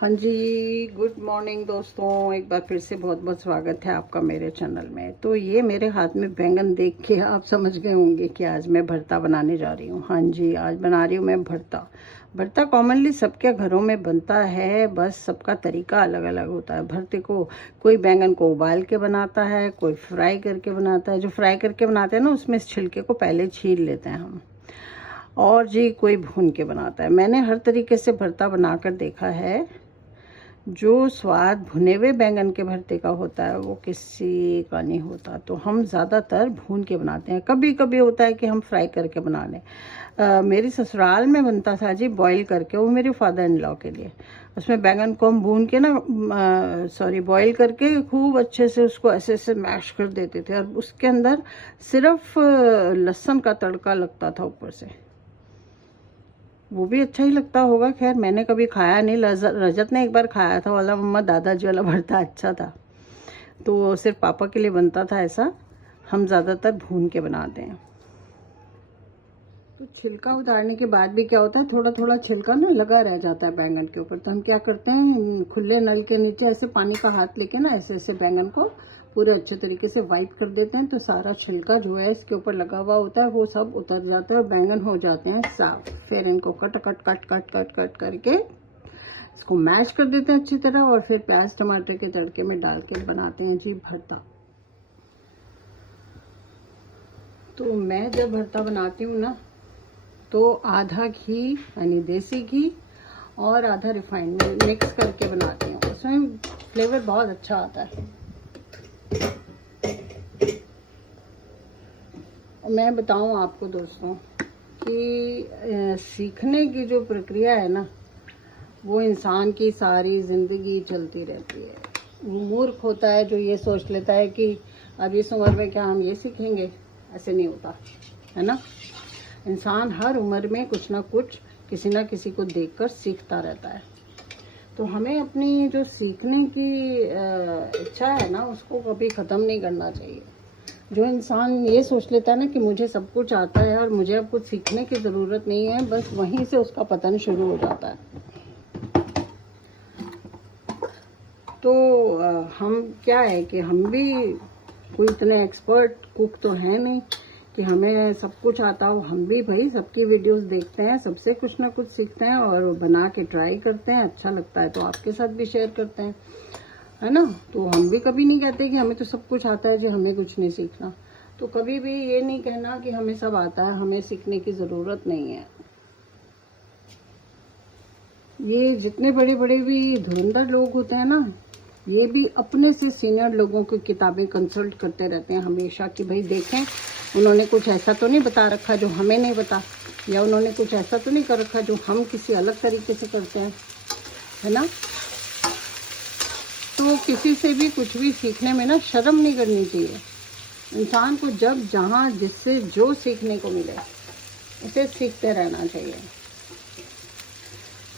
हाँ जी, good morning दोस्तों। एक बार फिर से बहुत बहुत स्वागत है आपका मेरे चैनल में। तो ये मेरे हाथ में बैंगन देख के आप समझ गए होंगे कि आज मैं भरता बनाने जा रही हूँ। हाँ जी, आज बना रही हूँ मैं भरता। भरता कॉमनली सबके घरों में बनता है, बस सबका तरीका अलग अलग होता है भरते को। कोई बैंगन को उबाल के बनाता है, कोई फ्राई करके बनाता है। जो फ्राई करके बनाते हैं ना, उसमें इस छिलके को पहले छील लेते हैं हम। और जी कोई भून के बनाता है। मैंने हर तरीके से भरता बनाकर देखा है। जो स्वाद भुने हुए बैंगन के भरते का होता है वो किसी का नहीं होता। तो हम ज़्यादातर भून के बनाते हैं। कभी कभी होता है कि हम फ्राई करके बना लें। मेरी ससुराल में बनता था जी बॉईल करके, वो मेरे फादर इन लॉ के लिए। उसमें बैंगन को हम भून के ना बॉईल करके खूब अच्छे से उसको ऐसे ऐसे मैश कर देते थे, और उसके अंदर सिर्फ लहसुन का तड़का लगता था ऊपर से। वो भी अच्छा ही लगता होगा। खैर मैंने कभी खाया नहीं। रजत ने एक बार खाया था, वाला मम्मा दादाजी वाला भरता अच्छा था। तो सिर्फ पापा के लिए बनता था ऐसा। हम ज़्यादातर भून के बनाते हैं। तो छिलका उतारने के बाद भी क्या होता है, थोड़ा थोड़ा छिलका ना लगा रह जाता है बैंगन के ऊपर। तो हम क्या करते हैं, खुले नल के नीचे ऐसे पानी का हाथ लेके ना ऐसे ऐसे बैंगन को पूरे अच्छे तरीके से वाइप कर देते हैं। तो सारा छिलका जो है इसके ऊपर लगा हुआ होता है वो सब उतर जाता है और बैंगन हो जाते हैं साफ। फिर इनको cut cut cut cut cut cut करके इसको मैश कर देते हैं अच्छी तरह, और फिर प्याज टमाटर के तड़के में डाल के बनाते हैं जी भरता। तो मैं जब भरता बनाती हूँ ना, तो आधा घी यानी देसी घी और आधा रिफाइंड में मिक्स करके बनाती हूँ। उसमें फ्लेवर बहुत अच्छा आता है। मैं बताऊं आपको दोस्तों कि सीखने की जो प्रक्रिया है ना, वो इंसान की सारी ज़िंदगी चलती रहती है। वो मूर्ख होता है जो ये सोच लेता है कि अब इस उम्र में क्या हम ये सीखेंगे। ऐसे नहीं होता है ना। इंसान हर उम्र में कुछ ना कुछ किसी ना किसी को देखकर सीखता रहता है। तो हमें अपनी जो सीखने की इच्छा है ना, उसको कभी ख़त्म नहीं करना चाहिए। जो इंसान ये सोच लेता है ना कि मुझे सब कुछ आता है और मुझे अब कुछ सीखने की ज़रूरत नहीं है, बस वहीं से उसका पतन शुरू हो जाता है। तो हम क्या है कि हम भी कोई इतने एक्सपर्ट कुक तो हैं नहीं कि हमें सब कुछ आता हो। हम भी भाई सबकी वीडियोस देखते हैं, सबसे कुछ ना कुछ सीखते हैं और बना के ट्राई करते हैं। अच्छा लगता है तो आपके साथ भी शेयर करते हैं, है ना। तो हम भी कभी नहीं कहते कि हमें तो सब कुछ आता है जी, हमें कुछ नहीं सीखना। तो कभी भी ये नहीं कहना कि हमें सब आता है, हमें सीखने की ज़रूरत नहीं है। ये जितने बड़े बड़े भी धुरंधर लोग होते हैं ना, ये भी अपने से सीनियर लोगों की किताबें कंसल्ट करते रहते हैं हमेशा कि भाई देखें उन्होंने कुछ ऐसा तो नहीं बता रखा जो हमें नहीं बता, या उन्होंने कुछ ऐसा तो नहीं कर रखा जो हम किसी अलग तरीके से करते हैं, है ना। तो किसी से भी कुछ भी सीखने में ना शर्म नहीं करनी चाहिए। इंसान को जब जहाँ जिससे जो सीखने को मिले उसे सीखते रहना चाहिए।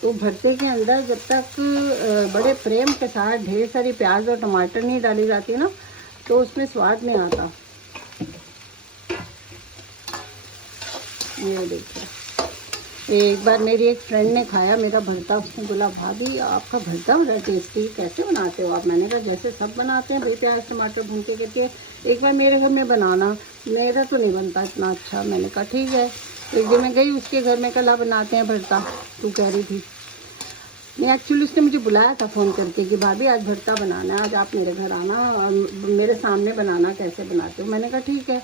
तो भरते के अंदर जब तक बड़े प्रेम के साथ ढेर सारी प्याज और टमाटर नहीं डाली जाती ना, तो उसमें स्वाद नहीं आता। ये देखिए, एक बार मेरी एक फ्रेंड ने खाया मेरा भरता। उसने बोला भाभी आपका भरता बड़ा टेस्टी, कैसे बनाते हो आप। मैंने कहा जैसे सब बनाते हैं भाई, प्याज टमाटर भून के। कहती है एक बार मेरे घर में बनाना, मेरा तो नहीं बनता इतना अच्छा। मैंने कहा ठीक है। एक दिन मैं गई उसके घर में, कला बनाते हैं भरता, तू कह रही थी। नहीं, एक्चुअली उसने मुझे बुलाया था फ़ोन करके कि भाभी आज भरता बनाना है, आज आप मेरे घर आना और मेरे सामने बनाना, कैसे बनाते हो। मैंने कहा ठीक है।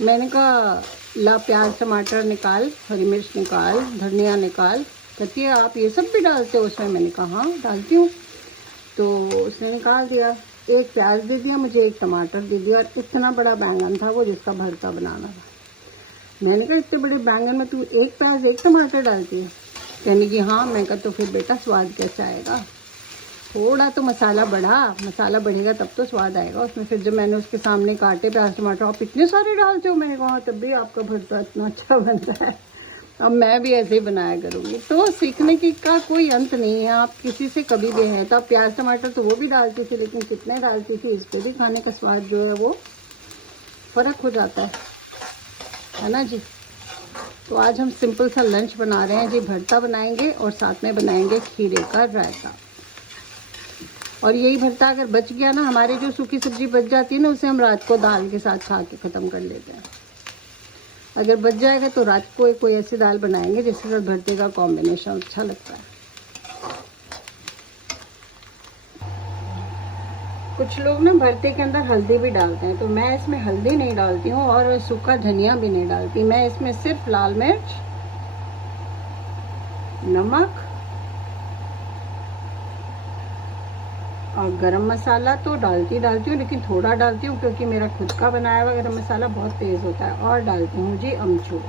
मैंने कहा ला प्याज टमाटर निकाल, हरी मिर्च निकाल, धनिया निकाल। कहती है आप ये सब भी डालते हो उसमें। मैंने कहा हाँ डालती हूँ। तो उसने निकाल दिया, एक प्याज दे दिया मुझे, एक टमाटर दे दिया, और इतना बड़ा बैंगन था वो जिसका भरता बनाना था। मैंने कहा इतने बड़े बैंगन में तू एक प्याज एक टमाटर डालती है। कहने की हाँ। मैं कहा तो फिर बेटा स्वाद कैसे आएगा, थोड़ा तो मसाला बढ़ेगा तब तो स्वाद आएगा उसमें। फिर जब मैंने उसके सामने काटे प्याज टमाटर, आप इतने सारे डालते हो। मैंने कहा तब भी आपका भरता इतना अच्छा बनता है, अब मैं भी ऐसे ही बनाया करूँगी। तो सीखने की का कोई अंत नहीं है। आप किसी से कभी भी हैं तो आप प्याज टमाटर तो वो भी डालती थी, लेकिन कितने डालती थी इस पर भी खाने का स्वाद जो है वो फ़र्क हो जाता है ना जी। तो आज हम सिंपल सा लंच बना रहे हैं जी, भरता बनाएंगे और साथ में बनाएंगे खीरे का रायता। और यही भरता अगर बच गया ना, हमारी जो सूखी सब्जी बच जाती है ना, उसे हम रात को दाल के साथ खा के ख़त्म कर लेते हैं। अगर बच जाएगा तो रात को कोई ऐसी दाल बनाएंगे जिसके साथ भरते का कॉम्बिनेशन अच्छा लगता है। कुछ लोग ना भरते के अंदर हल्दी भी डालते हैं, तो मैं इसमें हल्दी नहीं डालती हूँ और सूखा धनिया भी नहीं डालती। मैं इसमें सिर्फ लाल मिर्च, नमक और गरम मसाला तो डालती हूँ, लेकिन थोड़ा डालती हूँ क्योंकि मेरा खुद का बनाया हुआ गरम मसाला बहुत तेज़ होता है। और डालती हूँ जी अमचूर।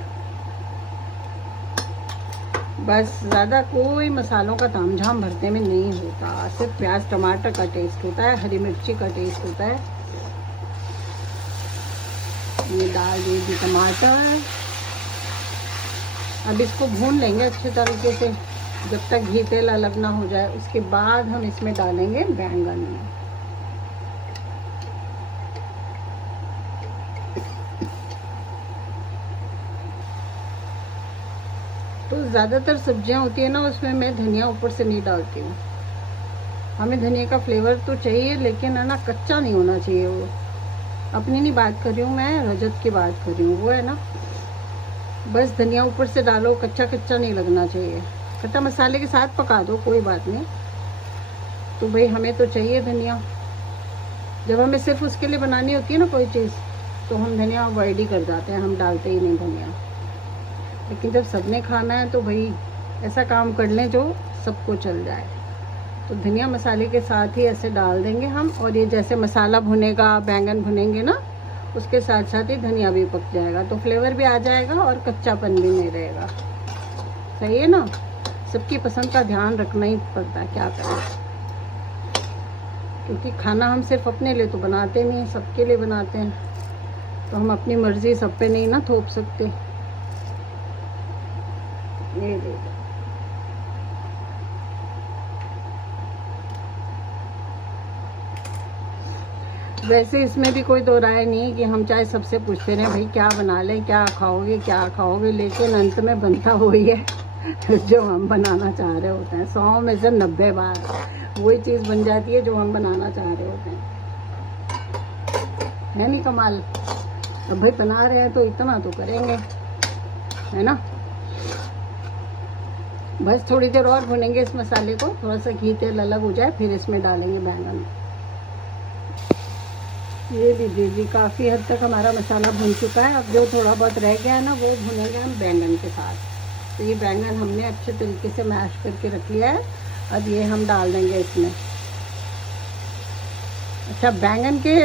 बस, ज़्यादा कोई मसालों का तामझाम भरते में नहीं होता, सिर्फ प्याज टमाटर का टेस्ट होता है, हरी मिर्ची का टेस्ट होता है। ये डाल दीजिए टमाटर। अब इसको भून लेंगे अच्छे तरीके से जब तक घी तेल अलग ना हो जाए। उसके बाद हम इसमें डालेंगे बैंगन। तो ज़्यादातर सब्जियां होती है ना, उसमें मैं धनिया ऊपर से नहीं डालती हूँ। हमें धनिया का फ्लेवर तो चाहिए, लेकिन है ना कच्चा नहीं होना चाहिए। वो अपनी नहीं बात कर रही हूँ मैं, रजत की बात कर रही हूँ। वो है ना, बस धनिया ऊपर से डालो, कच्चा कच्चा नहीं लगना चाहिए। खट्टा मसाले के साथ पका दो, कोई बात नहीं। तो भाई हमें तो चाहिए धनिया। जब हमें सिर्फ उसके लिए बनानी होती है ना कोई चीज़, तो हम धनिया अवॉइड ही कर जाते हैं, हम डालते ही नहीं धनिया। लेकिन जब सबने खाना है तो भाई ऐसा काम कर लें जो सबको चल जाए। तो धनिया मसाले के साथ ही ऐसे डाल देंगे हम। और ये जैसे मसाला भुनेगा, बैंगन भुनेंगे ना, उसके साथ साथ ही धनिया भी पक जाएगा, तो फ्लेवर भी आ जाएगा और कच्चापन भी नहीं रहेगा। सही है ना। सबकी पसंद का ध्यान रखना ही पड़ता है, क्या करें, क्योंकि खाना हम सिर्फ अपने लिए तो बनाते नहीं, सबके लिए बनाते हैं। तो हम अपनी मर्जी सब पे नहीं ना थोप सकते। ये देखो, वैसे इसमें भी कोई दो राय नहीं है कि हम चाहे सबसे पूछते रहे भाई क्या बना लें, क्या खाओगे, लेकिन अंत में बनता वही है जो हम बनाना चाह रहे होते हैं। 100 में से 90 बार वही चीज़ बन जाती है जो हम बनाना चाह रहे होते हैं। है नहीं कमाल। अब भाई बना रहे हैं तो इतना तो करेंगे, है ना। बस थोड़ी देर और भुनेंगे इस मसाले को, थोड़ा सा घी तेल अलग हो जाए, फिर इसमें डालेंगे बैंगन। ये लीजिए जी, काफ़ी हद तक हमारा मसाला भुन चुका है। अब जो थोड़ा बहुत रह गया है ना, वो भुनेंगे हम बैंगन के साथ। तो ये बैंगन हमने अच्छे तरीके से मैश करके रख लिया है। अब ये हम डाल देंगे इसमें। अच्छा, बैंगन के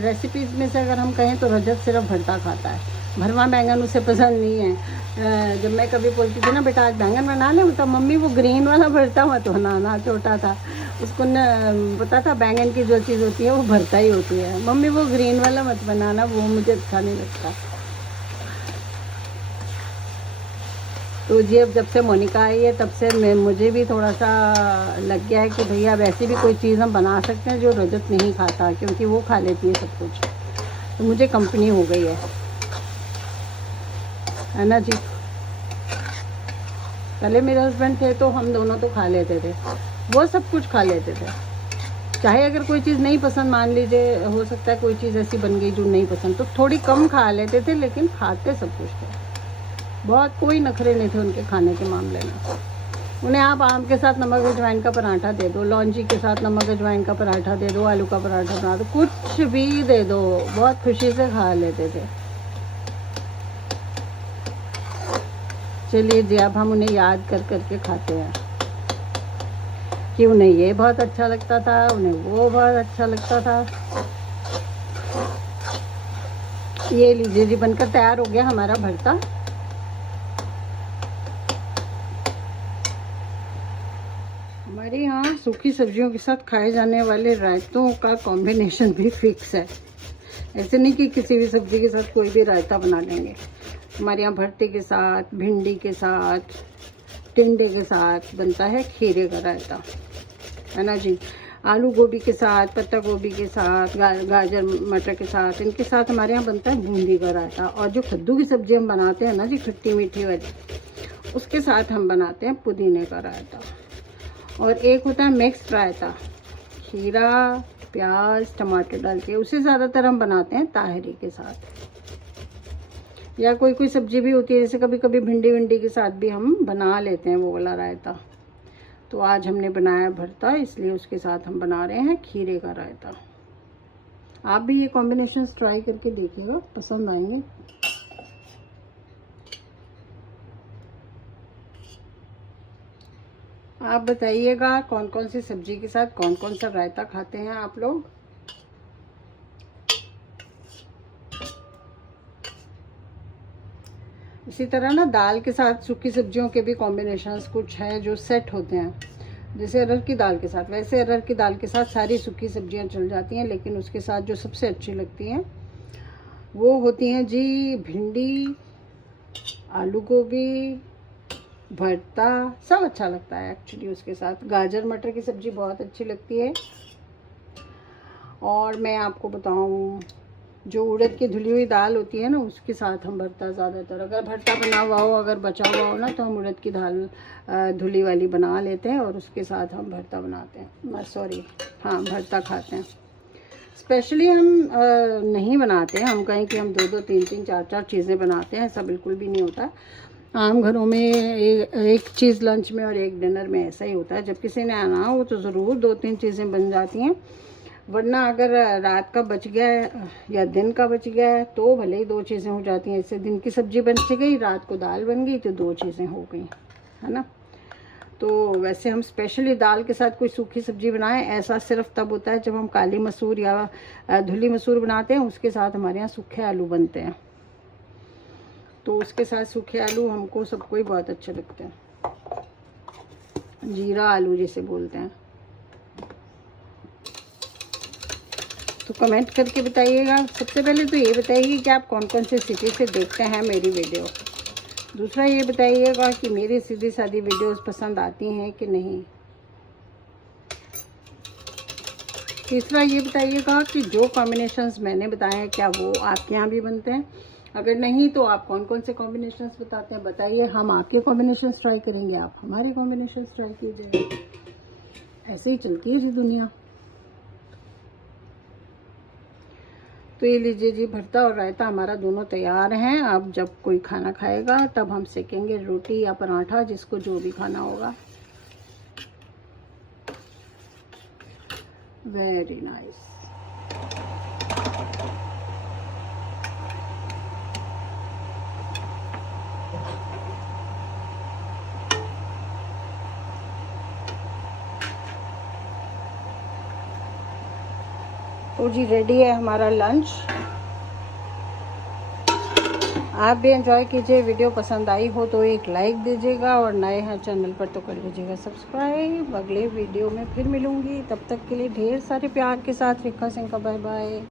रेसिपीज़ में से अगर हम कहें तो रजत सिर्फ भरता खाता है, भरवा बैंगन उसे पसंद नहीं है। जब मैं कभी बोलती थी ना बेटा आज बैंगन बना ले, बोलता मम्मी वो ग्रीन वाला भरता मत बनाना, छोटा था, उसको न पता था बैंगन की जो चीज़ होती है वो भरता ही होती है। मम्मी वो ग्रीन वाला मत बनाना, वो मुझे अच्छा नहीं लगता। तो जी अब जब से मोनिका आई है तब से मुझे भी थोड़ा सा लग गया है कि भैया अब ऐसी भी कोई चीज़ हम बना सकते हैं जो रजत नहीं खाता, क्योंकि वो खा लेती है सब कुछ। तो मुझे कंपनी हो गई है ना जी। पहले मेरे हस्बैंड थे तो हम दोनों तो खा लेते थे, वो सब कुछ खा लेते थे। चाहे अगर कोई चीज़ नहीं पसंद, मान लीजिए हो सकता है कोई चीज़ ऐसी बन गई जो नहीं पसंद, तो थोड़ी कम खा लेते थे, लेकिन खाते सब कुछ थे। बहुत कोई नखरे नहीं थे उनके खाने के मामले में। उन्हें आप आम के साथ नमक अजवाइन का पराठा दे दो, लौंजी के साथ नमक अजवाइन का पराठा दे दो, आलू का पराठा बना दो, कुछ भी दे दो, बहुत खुशी से खा लेते थे। चलिए जी, अब हम उन्हें याद कर करके खाते हैं कि उन्हें ये बहुत अच्छा लगता था, उन्हें वो बहुत अच्छा लगता था। ये लीजिए जी, बनकर तैयार हो गया हमारा भरता। हमारे यहाँ सूखी सब्जियों के साथ खाए जाने वाले रायतों का कॉम्बिनेशन भी फिक्स है। ऐसे नहीं कि किसी भी सब्जी के साथ कोई भी रायता बना लेंगे। हमारे यहाँ भरते के साथ, भिंडी के साथ, टिंडे के साथ बनता है खीरे का रायता, है ना जी। आलू गोभी के साथ, पत्ता गोभी के साथ, गाजर मटर के साथ, इनके साथ हमारे यहाँ बनता है बूंदी का रायता। और जो कद्दू की सब्जी हम बनाते हैं ना जी, खट्टी मीठी वाली, उसके साथ हम बनाते हैं पुदीने का रायता। और एक होता है मिक्स्ड रायता, खीरा, प्याज, टमाटर डाल के। उसे ज़्यादातर हम बनाते हैं ताहरी के साथ, या कोई कोई सब्जी भी होती है, जैसे कभी कभी भिंडी विंडी के साथ भी हम बना लेते हैं वो वाला रायता। तो आज हमने बनाया भरता, इसलिए उसके साथ हम बना रहे हैं खीरे का रायता। आप भी ये कॉम्बिनेशन ट्राई करके देखिएगा, पसंद आएंगे। आप बताइएगा कौन कौन सी सब्जी के साथ कौन कौन सा रायता खाते हैं आप लोग। इसी तरह ना दाल के साथ सूखी सब्जियों के भी कॉम्बिनेशंस कुछ हैं जो सेट होते हैं। जैसे अरहर की दाल के साथ, वैसे अरहर की दाल के साथ सारी सूखी सब्जियां चल जाती हैं, लेकिन उसके साथ जो सबसे अच्छी लगती हैं वो होती हैं जी भिंडी, आलू गोभी, भरता, सब अच्छा लगता है एक्चुअली। उसके साथ गाजर मटर की सब्ज़ी बहुत अच्छी लगती है। और मैं आपको बताऊं, जो उड़द की धुली हुई दाल होती है ना, उसके साथ हम भरता ज़्यादातर, अगर भरता बना हुआ हो, अगर बचा हुआ हो ना, तो हम उड़द की दाल धुली वाली बना लेते हैं और उसके साथ हम भरता बनाते हैं, सॉरी हाँ भरता खाते हैं। स्पेशली हम नहीं बनाते हैं, हम कहें कि हम 2-2, 3-3, 4-4 चीज़ें बनाते हैं, ऐसा बिल्कुल भी नहीं होता। आम घरों में एक चीज़ लंच में और एक डिनर में ऐसा ही होता है। जब किसी ने आना हो तो ज़रूर 2-3 चीज़ें बन जाती हैं, वरना अगर रात का बच गया या दिन का बच गया तो भले ही 2 चीज़ें हो जाती हैं। इससे दिन की सब्ज़ी बन गई, रात को दाल बन गई, तो 2 चीज़ें हो गई, है ना। तो वैसे हम स्पेशली दाल के साथ कोई सूखी सब्ज़ी बनाएं, ऐसा सिर्फ तब होता है जब हम काली मसूर या धुली मसूर बनाते हैं, उसके साथ हमारे यहाँ सूखे आलू बनते हैं। तो उसके साथ सूखे आलू हमको सबको ही बहुत अच्छे लगते हैं, जीरा आलू जिसे बोलते हैं। तो कमेंट करके बताइएगा। सबसे पहले तो ये बताइए कि आप कौन कौन से सिटी से देखते हैं मेरी वीडियो। दूसरा ये बताइएगा कि मेरी सीधी सादी वीडियोस पसंद आती हैं कि नहीं। तीसरा ये बताइएगा कि जो कॉम्बिनेशंस मैंने बताए हैं क्या वो आपके यहाँ भी बनते हैं। अगर नहीं तो आप कौन कौन से कॉम्बिनेशंस बताते हैं बताइए, हम आपके कॉम्बिनेशंस ट्राई करेंगे, आप हमारे कॉम्बिनेशंस ट्राई कीजिएगा। ऐसे ही चलती है जी दुनिया। तो ये लीजिए जी, भरता और रायता हमारा दोनों तैयार हैं। अब जब कोई खाना खाएगा तब हम सेकेंगे रोटी या पराठा, जिसको जो भी खाना होगा। Very nice. तो जी रेडी है हमारा लंच। आप भी एंजॉय कीजिए। वीडियो पसंद आई हो तो एक लाइक दीजिएगा, और नए हैं चैनल पर तो कर लीजिएगा सब्सक्राइब। अगले वीडियो में फिर मिलूंगी, तब तक के लिए ढेर सारे प्यार के साथ रेखा सिंह का बाय बाय।